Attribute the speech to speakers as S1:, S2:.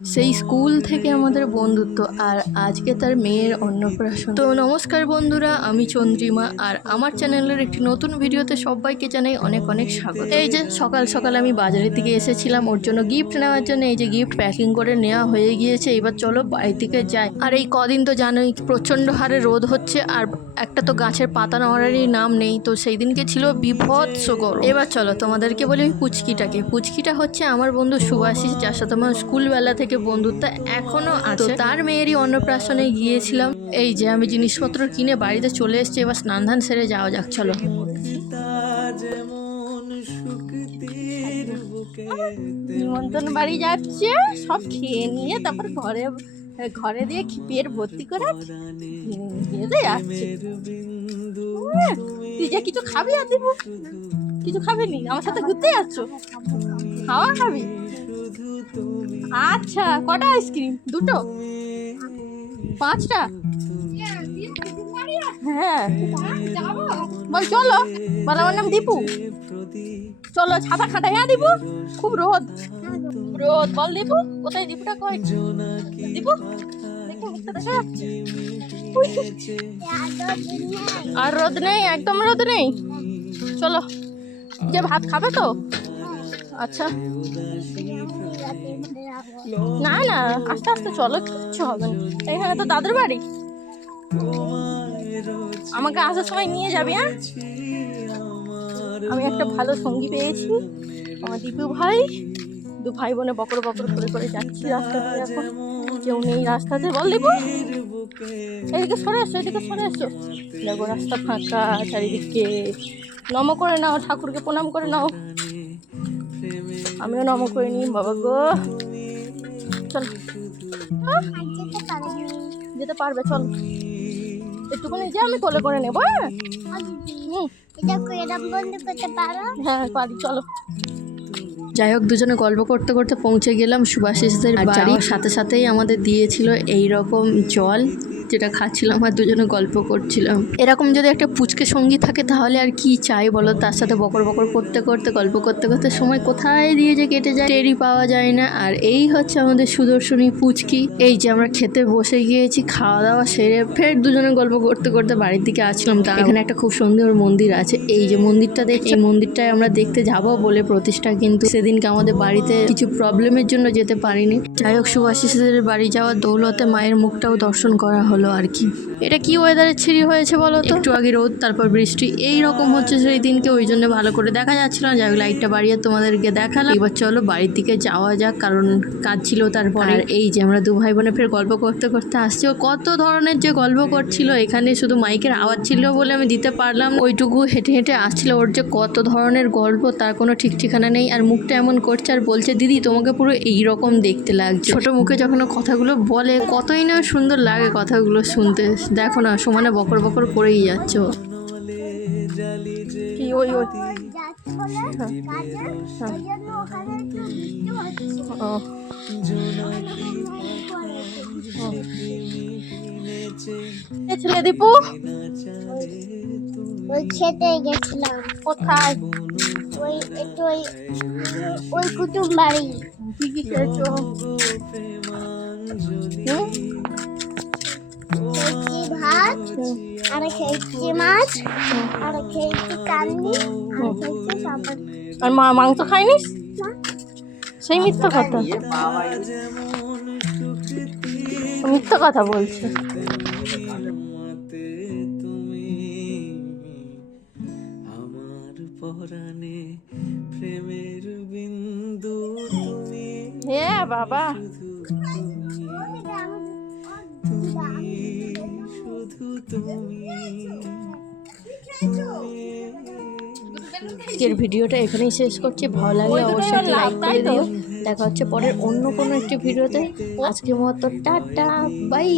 S1: সেই স্কুল থেকে আমাদের বন্ধুত্ব আর আজকে তার মেয়ের অন্নপ্রাশন। তো নমস্কার বন্ধুরা, আমি চন্দ্রিমা আর আমার চ্যানেলের একটি নতুন ভিডিওতে সবাইকে জানাই অনেক অনেক স্বাগত। এই যে সকাল সকাল আমি বাজারের দিকে এসেছিলাম, ওর জন্য গিফট নেওয়ার জন্য এই যে গিফট প্যাকিং করে নেওয়া হয়ে গিয়েছে, এবার চলো বাড়ির দিকে যাই। আর এই কদিন তো জানোই প্রচণ্ড হারে রোদ হচ্ছে আর একটা তো গাছের পাতা নড়ারই নাম নেই, তো সেই দিনকে ছিল বিভৎস গরম। এবার চলো তোমাদেরকে বলি পুচকিটাকে। পুচকিটা হচ্ছে আমার বন্ধু সুভাষিস যার সাথে আমার স্কুলবেলা থেকে বন্ধুত্ব এখনও আছে। তার মেয়েরই অন্নপ্রাশনে গিয়েছিলাম। এই যে আমি জিনিসপত্র কিনে বাড়িতে চলে এসেছি, এবার স্নান ধান সেরে যাওয়া যাক, চলো।
S2: নিমন্ত্রণ বাড়ি যাচ্ছে, সব খেয়ে নিয়ে তারপর ঘরে ঘরে দিয়ে পেট ভর্তি করে তুই যে কিছু খাবি আর দিব কিছু খাবি নি? আমার সাথে ঘুরতে যাচ্ছ? খাওয়া খাবি? আচ্ছা কটা আইসক্রিম? দুটো? পাঁচটা? হ্যাঁ। বল, চলো। বল, আমার নাম দীপু। চলো, ছাতা খাটা হ্যাঁ দীপু? খুব রোদ। রোদ। বল, দীপু, কোথায় দীপুটা কয় দীপু। আর রোদ নেই, একদম রোদ নেই। চলো, যে ভাত খাবে তো? আচ্ছা। না না, আস্তে আস্তে চলো, কিচ্ছু হবে না। এখানে তো দাদুর বাড়ি। আমাকে আসার সময় নিয়ে যাবি হ্যাঁ? আমি একটা ভালো সঙ্গী পেয়েছি, আমার দীপু ভাই। দু ভাই বোনে বকর বকর করে করে যাচ্ছি রাস্তা দিয়ে এখন। কেউ নেই রাস্তাতে, বল দীপু। এদিকে সরে এসো, এদিকে সরে এসো। দেখো রাস্তা ফাঁকা, চারিদিকে। নম করে নাও, ঠাকুরকে প্রণাম করে নাও। আমিও নম করে নিই বাবা গো। চল। যেতে পারবে চল। একটুখানি যে আমি কোলে করে নেব হ্যাঁ? হ্যাঁ পারি চলো।
S1: যাই হোক দুজনে গল্প করতে করতে পৌঁছে গেলাম সুভাষিসদের বাড়ির সাথে সাথেই আমাদের দিয়েছিল এই রকম জল। যেটা খাচ্ছিলাম আর দুজনে গল্প করছিলাম। এরকম যদি একটা পুচকে সঙ্গী থাকে তাহলে আর কি চাই বলো? তার সাথে বকর বকর করতে করতে, গল্প করতে করতে সময় কোথায় দিয়ে যে কেটে যায় টেরি পাওয়া যায় না। আর এই হচ্ছে আমাদের সুদর্শনী পুচকি। এই যে আমরা খেতে বসে গিয়েছি, খাওয়া দাওয়া সেরে ফের দুজনে গল্প করতে করতে বাড়ির দিকে আসছিলাম তা এখানে একটা খুব সুন্দর মন্দির আছে। এই যে মন্দিরটা দেখছি, এই মন্দিরটায় আমরা দেখতে যাব বলে প্রতিষ্ঠা কিন্তু সেদিনকে আমাদের বাড়িতে কিছু প্রবলেমের জন্য যেতে পারিনি। যাই হোক সুভাষিসদের বাড়ি যাওয়ার দৌলতে মায়ের মুখটাও দর্শন করা হলো। আর কি। এটা কি ওয়েদারের ছিঁড়ি হয়েছে বলো তো? একটু আগে রোদ তারপর বৃষ্টি এই রকম হচ্ছে সেই দিনকে ওই জন্য ভালো করে দেখা যাচ্ছিল না। যাই লাইটটা বাড়িয়ে তোমাদেরকে দেখালাম। এবার চলো বাড়ির দিকে যাওয়া যাক কারণ কাজ ছিল তারপর। আর এই যে আমরা দু ভাই বোনে ফের গল্প করতে করতে আসছি। ও কত ধরনের যে গল্প করছিল এখানে শুধু মাইকের আওয়াজ ছিল বলে আমি দিতে পারলাম ওইটুকু হেঁটে হেঁটে আসছিল। ওর যে কত ধরনের গল্প তার কোনো ঠিক ঠিকানা নেই। আর মুখটা এমন করছে আর বলছে দিদি তোমাকে পুরো এই রকম দেখতে লাগছে। ছোট মুখে যখন কথাগুলো বলে কতই না সুন্দর লাগে কথাগুলো শুনতে। দেখো না সমানে বকর বকর করেই যাচ্ছে ও।
S2: কি ওই ওই? ও। দীপু?
S3: ওই খেতে গেছিলাম।
S2: কোথায়?
S3: ওই একটু ওই ওই কুটুম বাড়ি
S2: কি কি খেয়েছো? হুম?
S3: খেয়েছি ভাত আর খেয়েছি মাছ আর খেয়েছি কান্দি আর খেয়েছি সাবান
S2: আর মা মাংস খাইনিস সেই মিথ্যা কথা। মিথ্যা কথা বলছে।
S4: পরাণে প্রেমের বিন্দু তুমি।
S2: হ্যাঁ বাবা।
S4: শুধু তুমি
S1: আজকের ভিডিওটা এখানেই শেষ করছি। ভালো লাগলে অবশ্যই লাইক করে দিও। দেখা হচ্ছে পরের অন্য কোনো একটি ভিডিওতে। আজকের মতো টাটা বাই।